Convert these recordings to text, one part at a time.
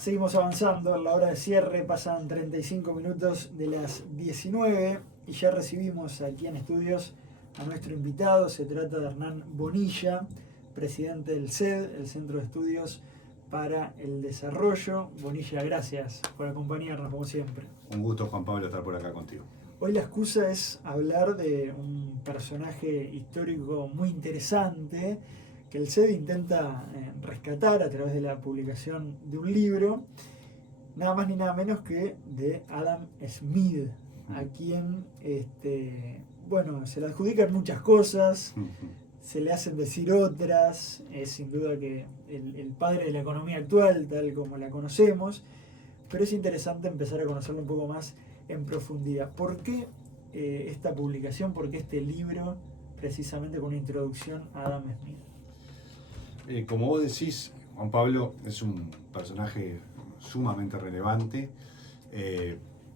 Seguimos avanzando, a la hora de cierre pasan 35 minutos de las 19 y ya recibimos aquí en estudios a nuestro invitado. Se trata de Hernán Bonilla, presidente del CED, el Centro de Estudios para el Desarrollo. Bonilla, gracias por acompañarnos como siempre. Un gusto, Juan Pablo, estar por acá contigo. Hoy la excusa es hablar de un personaje histórico muy interesante que el CED intenta rescatar a través de la publicación de un libro, nada más ni nada menos que de Adam Smith, a quien se le adjudican muchas cosas, se le hacen decir otras, es sin duda que el padre de la economía actual, tal como la conocemos, pero es interesante empezar a conocerlo un poco más en profundidad. ¿Por qué esta publicación, por qué este libro, precisamente con una introducción a Adam Smith? Como vos decís, Juan Pablo es un personaje sumamente relevante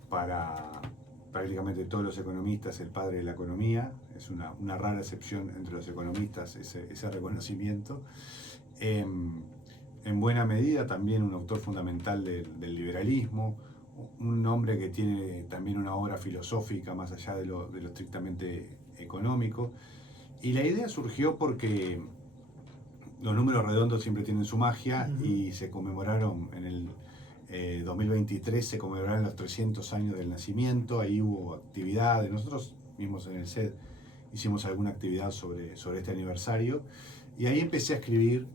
para prácticamente todos los economistas, el padre de la economía. Es una rara excepción entre los economistas ese reconocimiento. En buena medida también un autor fundamental del liberalismo, un hombre que tiene también una obra filosófica más allá de lo estrictamente económico. Y la idea surgió porque los números redondos siempre tienen su magia y se conmemoraron en el 2023, se conmemoraron los 300 años del nacimiento. Ahí hubo actividades, nosotros mismos en el CED hicimos alguna actividad sobre este aniversario y ahí empecé a escribir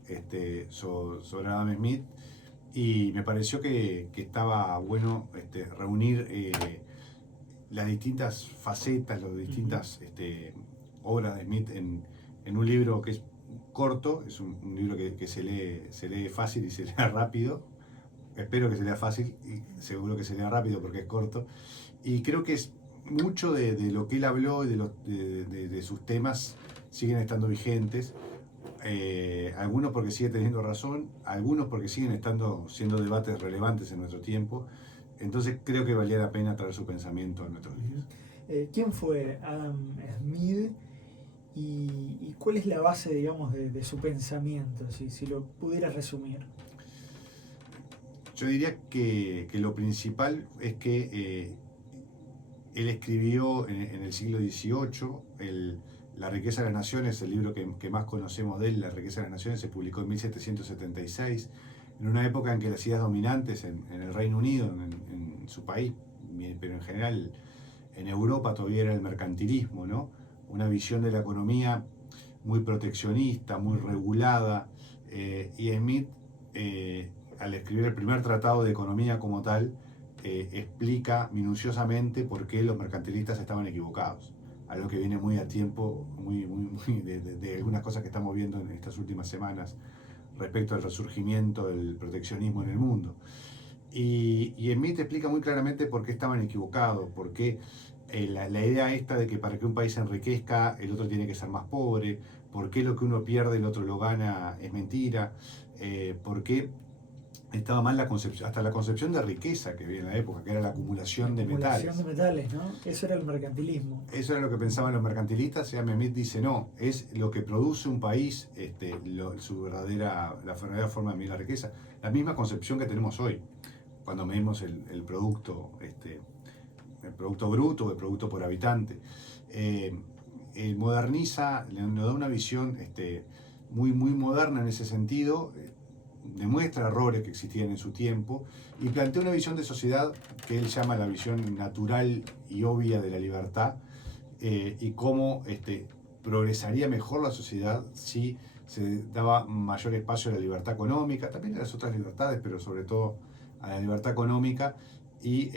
sobre Adam Smith y me pareció que estaba bueno reunir las distintas facetas, las distintas obras de Smith en un libro que es corto, es un libro que se lee fácil y se lee rápido. Espero que se lea fácil y seguro que se lea rápido porque es corto. Y creo que es mucho de lo que él habló y de sus temas siguen estando vigentes. Algunos porque sigue teniendo razón, algunos porque siguen siendo debates relevantes en nuestro tiempo. Entonces creo que valía la pena traer su pensamiento a nuestros días. ¿Quién fue Adam Smith y cuál es la base, digamos, de su pensamiento, si lo pudieras resumir? Yo diría que lo principal es que él escribió en el siglo XVIII, La riqueza de las naciones, el libro que más conocemos de él, La riqueza de las naciones, se publicó en 1776, en una época en que las ideas dominantes en el Reino Unido, en su país, pero en general en Europa todavía era el mercantilismo, ¿no? Una visión de la economía muy proteccionista, muy regulada, y Smith, al escribir el primer tratado de economía como tal, explica minuciosamente por qué los mercantilistas estaban equivocados, algo que viene muy a tiempo de algunas cosas que estamos viendo en estas últimas semanas respecto al resurgimiento del proteccionismo en el mundo. Y Smith explica muy claramente por qué estaban equivocados, por qué la idea esta de que para que un país se enriquezca el otro tiene que ser más pobre, por qué lo que uno pierde el otro lo gana es mentira, por qué estaba mal hasta la concepción de riqueza que había en la época, que era la acumulación de metales. Acumulación de metales, ¿no? Eso era el mercantilismo. Eso era lo que pensaban los mercantilistas, y Smith dice no, es lo que produce un país, la verdadera forma de medir la riqueza. La misma concepción que tenemos hoy, cuando medimos el producto bruto o el producto por habitante. Moderniza, nos da una visión muy moderna en ese sentido, demuestra errores que existían en su tiempo y plantea una visión de sociedad que él llama la visión natural y obvia de la libertad, y cómo progresaría mejor la sociedad si se daba mayor espacio a la libertad económica, también a las otras libertades, pero sobre todo a la libertad económica, y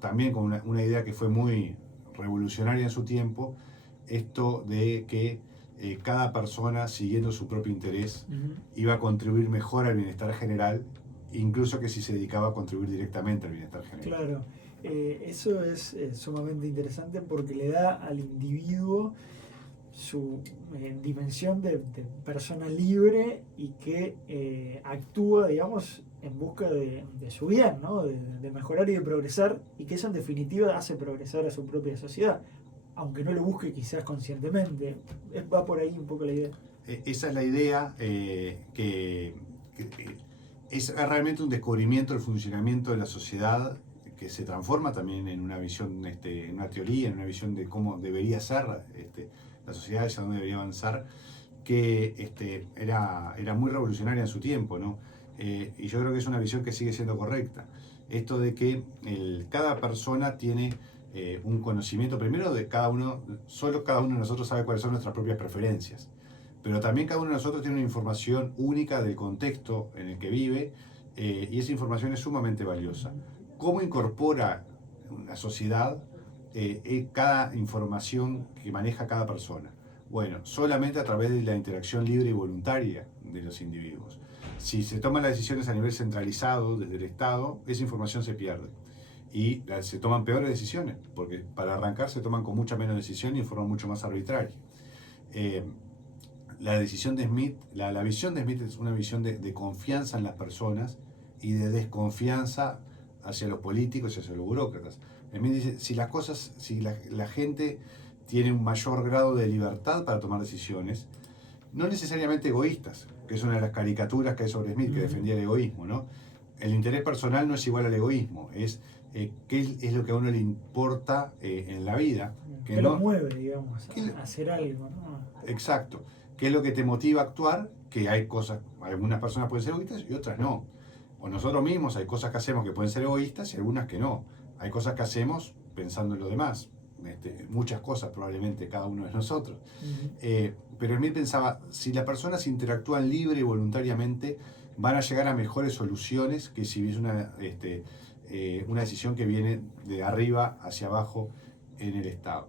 también con una idea que fue muy revolucionaria en su tiempo, esto de que cada persona, siguiendo su propio interés, iba a contribuir mejor al bienestar general, incluso que si se dedicaba a contribuir directamente al bienestar general. Claro, eso es sumamente interesante porque le da al individuo su dimensión de persona libre y que actúa, digamos, en busca de su bien, ¿no? de mejorar y de progresar, y que eso en definitiva hace progresar a su propia sociedad, aunque no lo busque quizás conscientemente. Va por ahí un poco la idea. Esa es la idea, que es realmente un descubrimiento del funcionamiento de la sociedad que se transforma también en una visión, en una teoría, en una visión de cómo debería ser la sociedad, hacia dónde debería avanzar, que era muy revolucionaria en su tiempo, ¿no? Y yo creo que es una visión que sigue siendo correcta. Esto de que cada persona tiene un conocimiento, primero de cada uno, solo cada uno de nosotros sabe cuáles son nuestras propias preferencias, pero también cada uno de nosotros tiene una información única del contexto en el que vive, y esa información es sumamente valiosa. ¿Cómo incorpora una sociedad cada información que maneja cada persona? Bueno, solamente a través de la interacción libre y voluntaria de los individuos. Si se toman las decisiones a nivel centralizado desde el Estado, esa información se pierde. Y se toman peores decisiones, porque para arrancar se toman con mucha menos decisión y en forma mucho más arbitraria. La decisión de Smith, la visión de Smith es una visión de confianza en las personas y de desconfianza hacia los políticos y hacia los burócratas. Smith dice, si la gente tiene un mayor grado de libertad para tomar decisiones, no necesariamente egoístas, que es una de las caricaturas que hay sobre Smith, que defendía el egoísmo, ¿no? El interés personal no es igual al egoísmo, es qué es lo que a uno le importa en la vida. Que lo mueve, digamos, a hacer algo, ¿no? Exacto. ¿Qué es lo que te motiva a actuar? Que hay cosas, algunas personas pueden ser egoístas y otras no. O nosotros mismos hay cosas que hacemos que pueden ser egoístas y algunas que no. Hay cosas que hacemos pensando en lo demás. Muchas cosas probablemente cada uno de nosotros. Pero Smith pensaba, si las personas interactúan libre y voluntariamente, van a llegar a mejores soluciones que si es una decisión que viene de arriba hacia abajo en el Estado.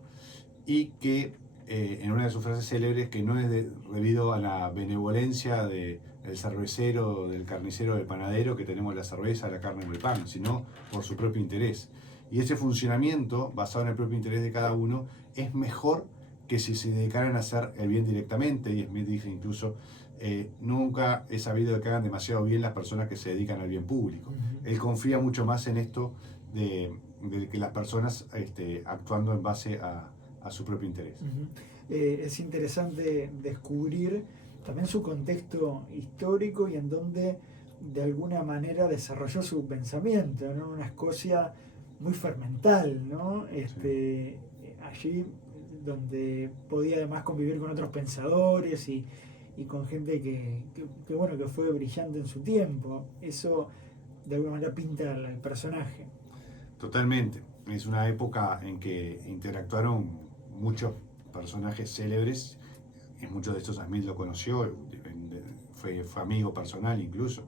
Y que en una de sus frases célebres, que no es debido a la benevolencia del cervecero, del carnicero, del panadero, que tenemos la cerveza, la carne y el pan, sino por su propio interés. Y ese funcionamiento, basado en el propio interés de cada uno, es mejor que si se dedicaran a hacer el bien directamente. Y Smith dice incluso, nunca he sabido que hagan demasiado bien las personas que se dedican al bien público. Él confía mucho más en esto de que las personas actuando en base a su propio interés. Es interesante descubrir también su contexto histórico y en donde de alguna manera desarrolló su pensamiento, ¿no? Una Escocia muy fermental, ¿no? Sí. Allí donde podía además convivir con otros pensadores y con gente que fue brillante en su tiempo. Eso de alguna manera pinta al personaje. Totalmente. Es una época en que interactuaron muchos personajes célebres, y muchos de estos Smith lo conoció, fue amigo personal incluso.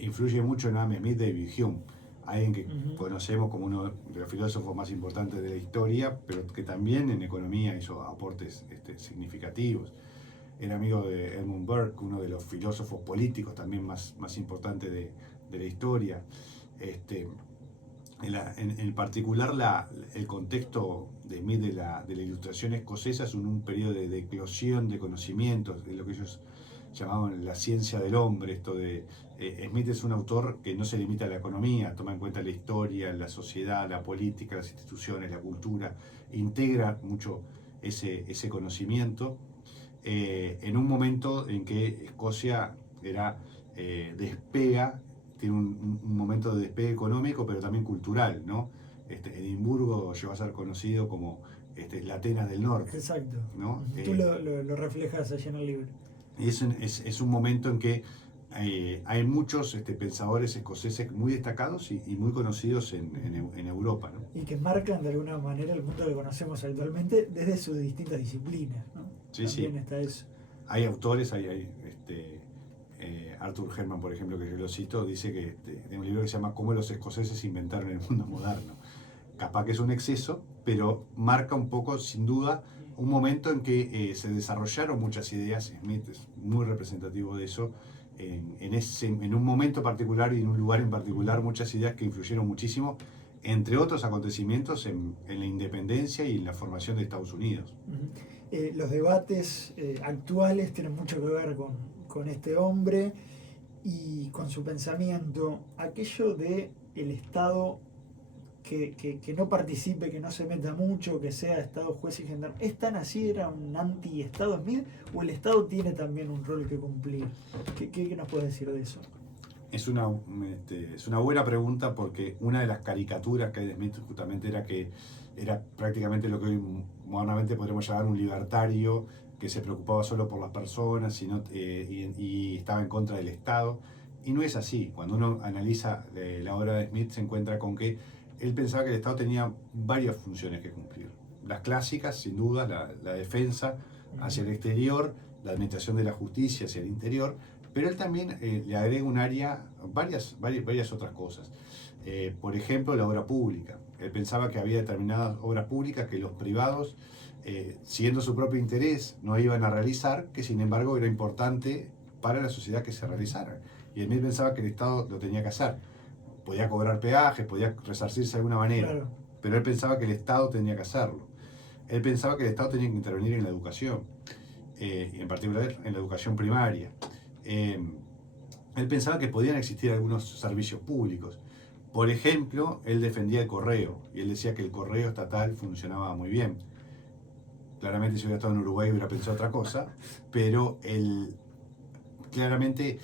Influye mucho en Adam Smith David Hume, alguien que conocemos como uno de los filósofos más importantes de la historia, pero que también en economía hizo aportes significativos. Era amigo de Edmund Burke, uno de los filósofos políticos también más importantes de la historia. En particular, el contexto de Smith de la ilustración escocesa es un periodo de eclosión de conocimientos, de lo que ellos llamaban la ciencia del hombre. Smith es un autor que no se limita a la economía, toma en cuenta la historia, la sociedad, la política, las instituciones, la cultura, integra mucho ese conocimiento en un momento en que Escocia despega, tiene un momento de despegue económico, pero también cultural, ¿no? Edimburgo llegó a ser conocido como la Atenas del Norte. Exacto. ¿No? Tú lo reflejas allá en el libro. Y es un momento en que hay muchos pensadores escoceses muy destacados y muy conocidos en Europa, ¿no? Y que marcan de alguna manera el mundo que conocemos actualmente desde sus distintas disciplinas, ¿no? Sí, también sí. está eso. Hay autores, Arthur Herman, por ejemplo, que yo lo cito, dice que tiene un libro que se llama Cómo los escoceses inventaron el mundo moderno. Capaz que es un exceso, pero marca un poco, sin duda, un momento en que se desarrollaron muchas ideas. Smith es muy representativo de eso, en un momento particular y en un lugar en particular, muchas ideas que influyeron muchísimo, entre otros acontecimientos en la independencia y en la formación de Estados Unidos. Los debates actuales tienen mucho que ver con este hombre y con su pensamiento. Aquello de el Estado que no participe, que no se meta mucho, que sea Estado juez y gendarme. ¿Es tan así? ¿Era un anti-Estado Smith? ¿O el Estado tiene también un rol que cumplir? ¿Qué nos puedes decir de eso? Es una buena pregunta porque una de las caricaturas que hay de Smith justamente era que era prácticamente lo que hoy modernamente podríamos llamar un libertario que se preocupaba solo por las personas y estaba en contra del Estado. Y no es así. Cuando uno analiza la obra de Smith se encuentra con que él pensaba que el Estado tenía varias funciones que cumplir. Las clásicas, sin duda, la defensa hacia el exterior, la administración de la justicia hacia el interior, pero él también le agrega un área, varias otras cosas. Por ejemplo, la obra pública. Él pensaba que había determinadas obras públicas que los privados, siguiendo su propio interés, no iban a realizar, que sin embargo era importante para la sociedad que se realizaran. Y él mismo pensaba que el Estado lo tenía que hacer. Podía cobrar peajes, podía resarcirse de alguna manera, claro, pero él pensaba que el Estado tenía que hacerlo. Él pensaba que el Estado tenía que intervenir en la educación, en particular en la educación primaria. Él pensaba que podían existir algunos servicios públicos. Por ejemplo, él defendía el correo y él decía que el correo estatal funcionaba muy bien. Claramente si hubiera estado en Uruguay hubiera pensado otra cosa, pero claramente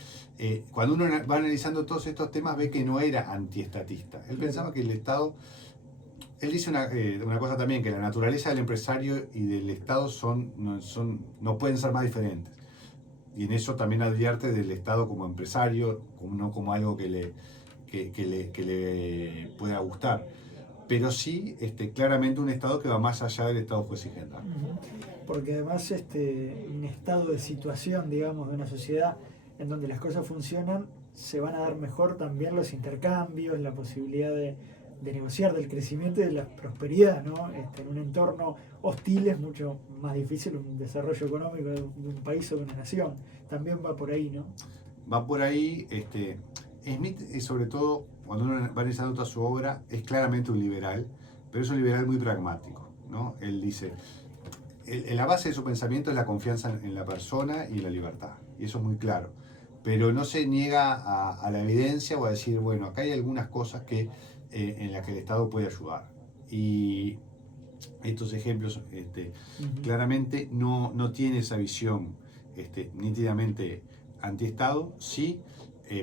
cuando uno va analizando todos estos temas ve que no era antiestatista. Él pensaba que el Estado... Él dice una cosa también, que la naturaleza del empresario y del Estado no pueden ser más diferentes. Y en eso también advierte del Estado como empresario, no como algo que le pueda gustar. Pero sí, claramente un Estado que va más allá del Estado juez y gendarme. Porque además un estado de situación, digamos, de una sociedad en donde las cosas funcionan, se van a dar mejor también los intercambios, la posibilidad de negociar, del crecimiento y de la prosperidad, ¿no? En un entorno hostil es mucho más difícil un desarrollo económico de un país o de una nación. También va por ahí, ¿no? Va por ahí. Smith, sobre todo, cuando uno va analizando toda su obra, es claramente un liberal, pero es un liberal muy pragmático, ¿no? Él dice, la base de su pensamiento es la confianza en la persona y en la libertad, y eso es muy claro. Pero no se niega a la evidencia o a decir, bueno, acá hay algunas cosas en las que el Estado puede ayudar. Y estos ejemplos claramente no tiene esa visión nítidamente anti-Estado. Sí,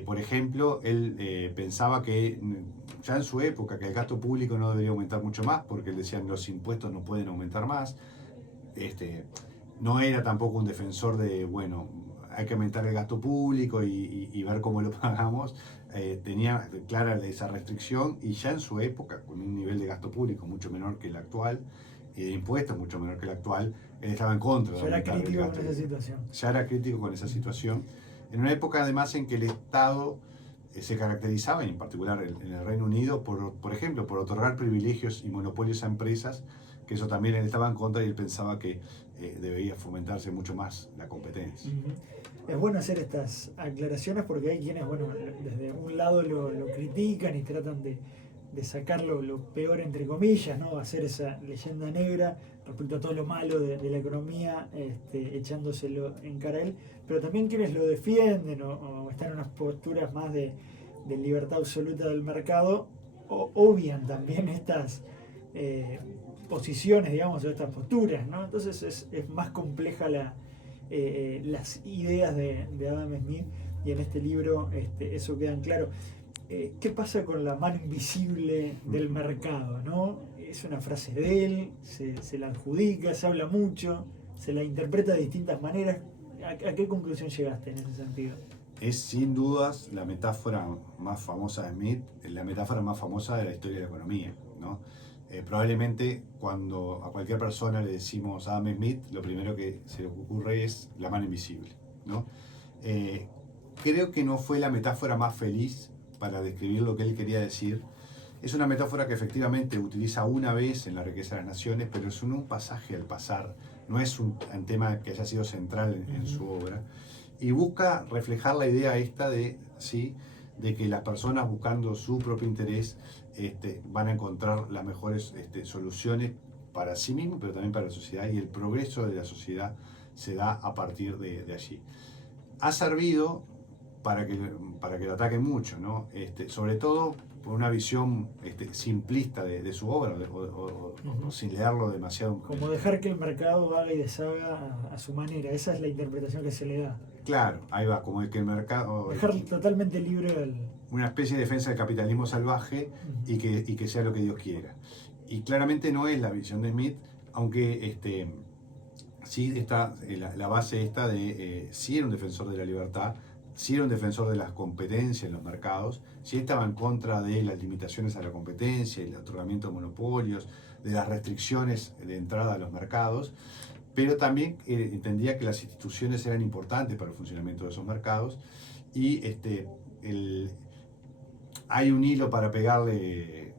por ejemplo, él pensaba que ya en su época que el gasto público no debería aumentar mucho más, porque él decía los impuestos no pueden aumentar más. No era tampoco un defensor de, bueno, hay que aumentar el gasto público y ver cómo lo pagamos. Tenía clara esa restricción y ya en su época, con un nivel de gasto público mucho menor que el actual y de impuestos mucho menor que el actual, él estaba en contra de aumentar el gasto. Ya era crítico con esa situación. Ya era crítico con esa situación. En una época además en que el Estado se caracterizaba, en particular en el Reino Unido, por ejemplo, por otorgar privilegios y monopolios a empresas, que eso también él estaba en contra y él pensaba que debería fomentarse mucho más la competencia. Es bueno hacer estas aclaraciones porque hay quienes, bueno, desde un lado lo critican y tratan de sacar lo peor entre comillas, ¿no? Hacer esa leyenda negra respecto a todo lo malo de la economía, echándoselo en cara a él, pero también quienes lo defienden o están en unas posturas más de libertad absoluta del mercado, obvian también estas posiciones, digamos, o estas posturas, ¿no? Entonces es más compleja las ideas de Adam Smith y en este libro eso queda claro. ¿Qué pasa con la mano invisible del mercado, ¿no? Es una frase de él, se la adjudica, se habla mucho, se la interpreta de distintas maneras. ¿A qué conclusión llegaste en ese sentido? Es sin dudas la metáfora más famosa de Smith, la metáfora más famosa de la historia de la economía, ¿no? Probablemente cuando a cualquier persona le decimos Adam Smith, lo primero que se le ocurre es la mano invisible, ¿no? Creo que no fue la metáfora más feliz para describir lo que él quería decir. Es una metáfora que efectivamente utiliza una vez en La riqueza de las naciones, pero es un pasaje al pasar, no es un tema que haya sido central en su obra, y busca reflejar la idea esta de que las personas buscando su propio interés van a encontrar las mejores soluciones para sí mismos, pero también para la sociedad, y el progreso de la sociedad se da a partir de allí. Ha servido para que lo ataquen mucho, ¿no? Sobre todo por una visión simplista de su obra, o sin leerlo demasiado. Como dejar que el mercado haga y deshaga a su manera, esa es la interpretación que se le da. Claro, ahí va, como el que el mercado... Dejar totalmente libre el... Una especie de defensa del capitalismo salvaje y que sea lo que Dios quiera. Y claramente no es la visión de Smith, aunque sí está la base esta de sí era un defensor de la libertad, sí era un defensor de las competencias en los mercados, sí estaba en contra de las limitaciones a la competencia, el otorgamiento de monopolios, de las restricciones de entrada a los mercados, pero también entendía que las instituciones eran importantes para el funcionamiento de esos mercados y hay un hilo para pegarle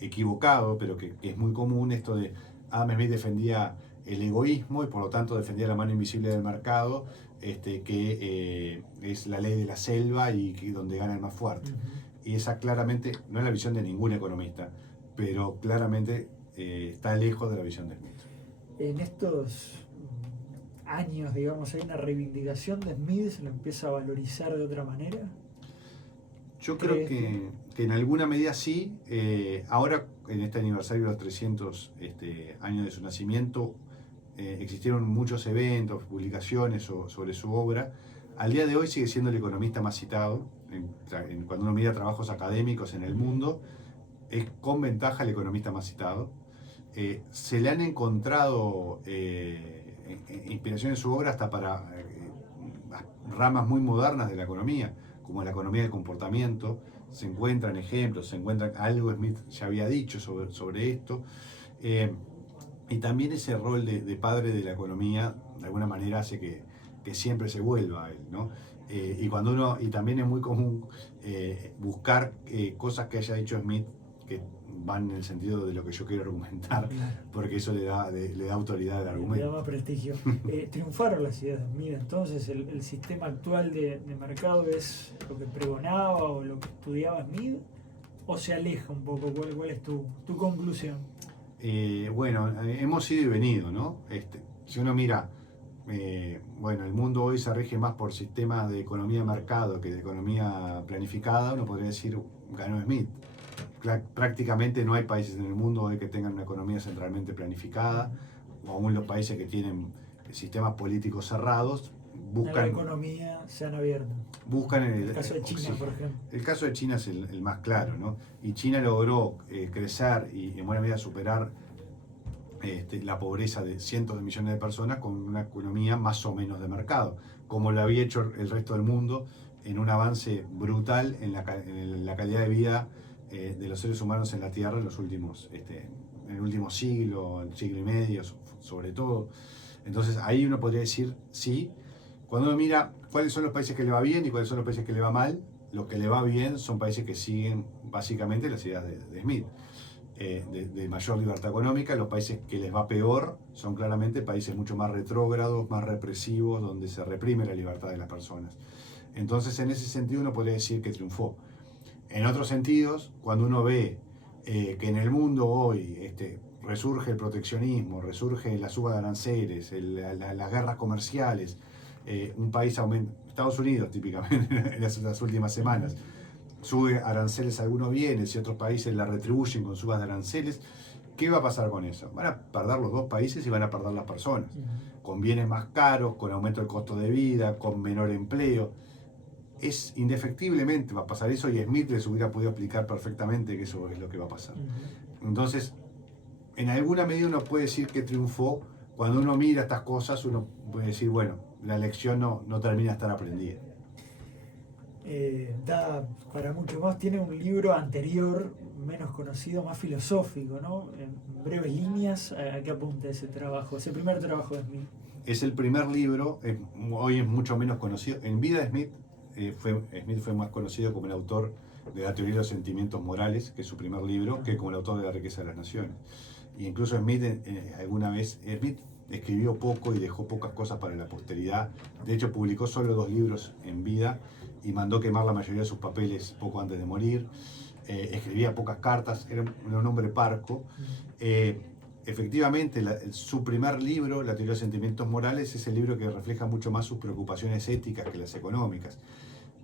equivocado, pero que es muy común, esto de Adam Smith defendía el egoísmo y por lo tanto defendía la mano invisible del mercado, que es la ley de la selva y donde gana el más fuerte. Y esa claramente no es la visión de ningún economista, pero claramente está lejos de la visión de Smith. En estos años, digamos, hay una reivindicación de Smith, se lo empieza a valorizar de otra manera. Yo creo que en alguna medida sí. Ahora, en este aniversario de los 300 años de su nacimiento, existieron muchos eventos, publicaciones sobre su obra. Al día de hoy sigue siendo el economista más citado. Cuando uno mira trabajos académicos en el mundo, es con ventaja el economista más citado. Se le han encontrado inspiración en su obra hasta para ramas muy modernas de la economía, como la economía del comportamiento. Se encuentran ejemplos, se encuentran algo Smith ya había dicho sobre esto. Y también ese rol de padre de la economía, de alguna manera, hace que siempre se vuelva a él, ¿no? Y también es muy común buscar cosas que haya dicho Smith que van en el sentido de lo que yo quiero argumentar, porque eso le da autoridad al argumento. Le da más prestigio. Triunfaron las ideas de Smith, entonces el sistema actual de mercado es lo que pregonaba o lo que estudiaba Smith, o se aleja un poco. ¿Cuál es tu conclusión? Bueno, hemos ido y venido, ¿no? Si uno mira, bueno, el mundo hoy se rige más por sistemas de economía de mercado que de economía planificada. Uno podría decir, ganó Smith. Prácticamente no hay países en el mundo hoy que tengan una economía centralmente planificada, o aún los países que tienen sistemas políticos cerrados buscan... La economía se han abierto. Buscan el caso de China, por ejemplo. El caso de China es el más claro, ¿no? Y China logró crecer y en buena medida superar la pobreza de cientos de millones de personas con una economía más o menos de mercado, como lo había hecho el resto del mundo, en un avance brutal en la calidad de vida de los seres humanos en la Tierra en los últimos, en el último siglo, el siglo y medio, sobre todo. Entonces ahí uno podría decir, sí, cuando uno mira cuáles son los países que le va bien y cuáles son los países que le va mal, los que le va bien son países que siguen básicamente las ideas de Smith, de mayor libertad económica. Los países que les va peor son claramente países mucho más retrógrados, más represivos, donde se reprime la libertad de las personas. Entonces en ese sentido uno podría decir que triunfó. En otros sentidos, cuando uno ve que en el mundo hoy resurge el proteccionismo, resurge la suba de aranceles, las guerras comerciales, un país aumenta, Estados Unidos típicamente en las últimas semanas, sube aranceles a algunos bienes y otros países la retribuyen con subas de aranceles, ¿qué va a pasar con eso? Van a perder los dos países y van a perder las personas, con bienes más caros, con aumento del costo de vida, con menor empleo. Indefectiblemente va a pasar eso, y Smith les hubiera podido explicar perfectamente que eso es lo que va a pasar. Entonces, en alguna medida uno puede decir que triunfó. Cuando uno mira estas cosas, uno puede decir, bueno, la lección no termina de estar aprendida. Da para mucho más. Tiene un libro anterior, menos conocido, más filosófico, ¿no? En breves líneas, ¿a qué apunta ese trabajo, ese primer trabajo de Smith? Es el primer libro, hoy es mucho menos conocido. En vida de Smith, Smith fue más conocido como el autor de la teoría de los sentimientos morales, que es su primer libro, que como el autor de La riqueza de las naciones. Y incluso Smith alguna vez, Smith escribió poco y dejó pocas cosas para la posteridad. De hecho, publicó solo 2 libros en vida y mandó quemar la mayoría de sus papeles poco antes de morir. Escribía pocas cartas, era un hombre parco. Efectivamente, su primer libro, La teoría de los sentimientos morales, es el libro que refleja mucho más sus preocupaciones éticas que las económicas.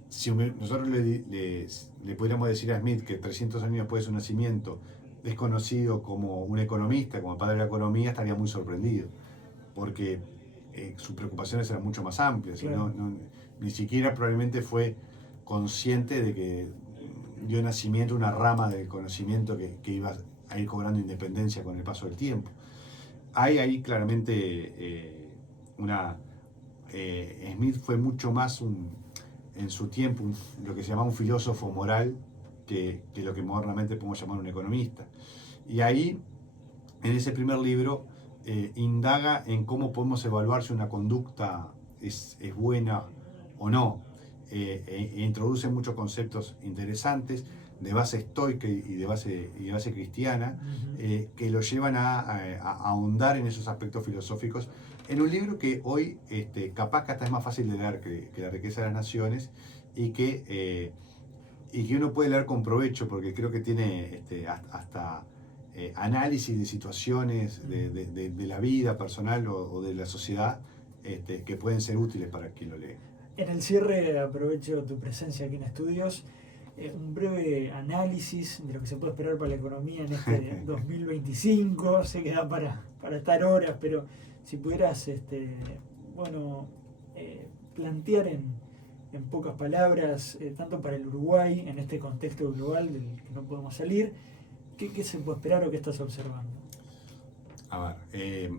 Si nosotros le pudiéramos decir a Smith que 300 años después de su nacimiento es conocido como un economista, como padre de la economía, estaría muy sorprendido, porque sus preocupaciones eran mucho más amplias, Claro. ni siquiera probablemente fue consciente de que dio nacimiento a una rama del conocimiento que iba a ir cobrando independencia con el paso del tiempo. Hay ahí claramente Smith fue mucho más en su tiempo lo que se llama un filósofo moral que lo que modernamente podemos llamar un economista. Y ahí, en ese primer libro, indaga en cómo podemos evaluar si una conducta es buena o no. Introduce muchos conceptos interesantes de base estoica y de base cristiana, que lo llevan a ahondar en esos aspectos filosóficos en un libro que hoy capaz que hasta es más fácil de leer que La riqueza de las naciones, y que uno puede leer con provecho, porque creo que tiene hasta análisis de situaciones de la vida personal o de la sociedad que pueden ser útiles para quien lo lee. En el cierre, aprovecho tu presencia aquí en estudios, un breve análisis de lo que se puede esperar para la economía en este 2025. Sé que da para estar horas, pero si pudieras plantear en pocas palabras, tanto para el Uruguay, en este contexto global del que no podemos salir, ¿qué se puede esperar o qué estás observando? A ver,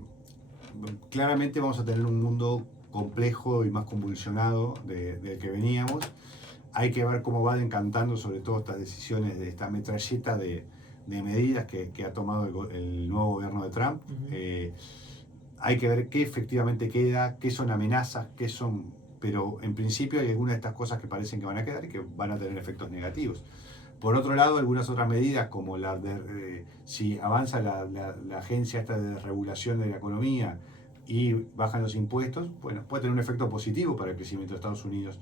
claramente vamos a tener un mundo complejo y más convulsionado del que veníamos. Hay que ver cómo van encantando sobre todo estas decisiones de esta metralleta de medidas que ha tomado el nuevo gobierno de Trump. Hay que ver qué efectivamente queda, qué son amenazas, qué son... Pero en principio hay algunas de estas cosas que parecen que van a quedar y que van a tener efectos negativos. Por otro lado, algunas otras medidas, como si avanza la agencia esta de regulación de la economía y bajan los impuestos, bueno, puede tener un efecto positivo para el crecimiento de Estados Unidos.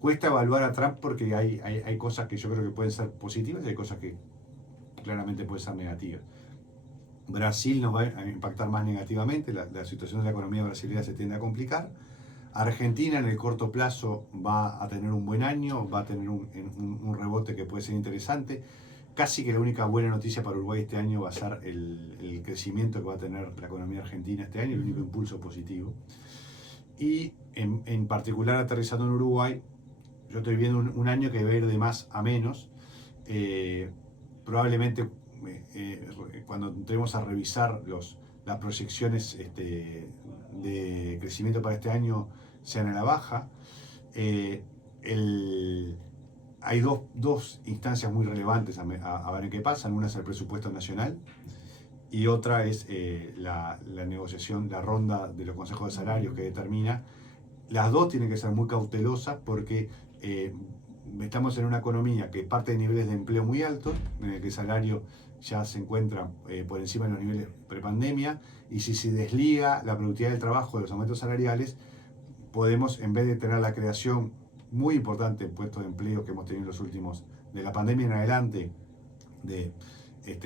Cuesta evaluar a Trump porque hay cosas que yo creo que pueden ser positivas y hay cosas que claramente pueden ser negativas. Brasil nos va a impactar más negativamente, la situación de la economía brasileña se tiende a complicar. Argentina en el corto plazo va a tener un buen año, va a tener un rebote que puede ser interesante. Casi que la única buena noticia para Uruguay este año va a ser el crecimiento que va a tener la economía argentina este año, el único impulso positivo. Y en particular, aterrizando en Uruguay, yo estoy viendo un año que va a ir de más a menos. Probablemente cuando entremos a revisar las proyecciones de crecimiento para este año sean a la baja. Hay dos instancias muy relevantes a ver en qué pasan. Una es el presupuesto nacional y otra es la negociación, la ronda de los consejos de salarios que determina. Las dos tienen que ser muy cautelosas porque estamos en una economía que parte de niveles de empleo muy altos, en el que el salario ya se encuentra por encima de los niveles prepandemia, y si se desliga la productividad del trabajo de los aumentos salariales, podemos, en vez de tener la creación muy importante de puestos de empleo que hemos tenido en los últimos, de la pandemia en adelante,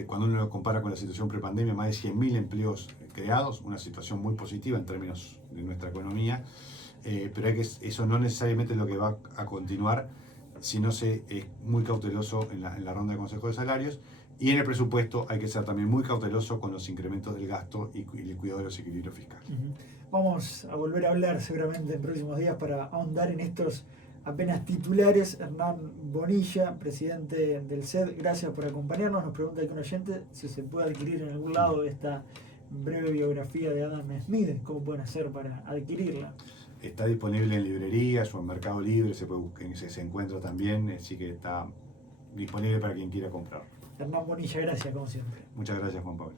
cuando uno lo compara con la situación prepandemia, más de 100.000 empleos creados, una situación muy positiva en términos de nuestra economía, pero eso no necesariamente es lo que va a continuar si no se es muy cauteloso en la ronda de consejos de salarios. Y en el presupuesto hay que ser también muy cauteloso con los incrementos del gasto y el cuidado de los equilibrios fiscales. Vamos a volver a hablar seguramente en próximos días para ahondar en estos apenas titulares. Hernán Bonilla, presidente del CED, gracias por acompañarnos. Nos pregunta aquí un oyente si se puede adquirir en algún lado esta breve biografía de Adam Smith. ¿Cómo pueden hacer para adquirirla? Está disponible en librerías o en Mercado Libre, se encuentra también, así que está disponible para quien quiera comprar. Hernán Bonilla, gracias como siempre. Muchas gracias, Juan Pablo.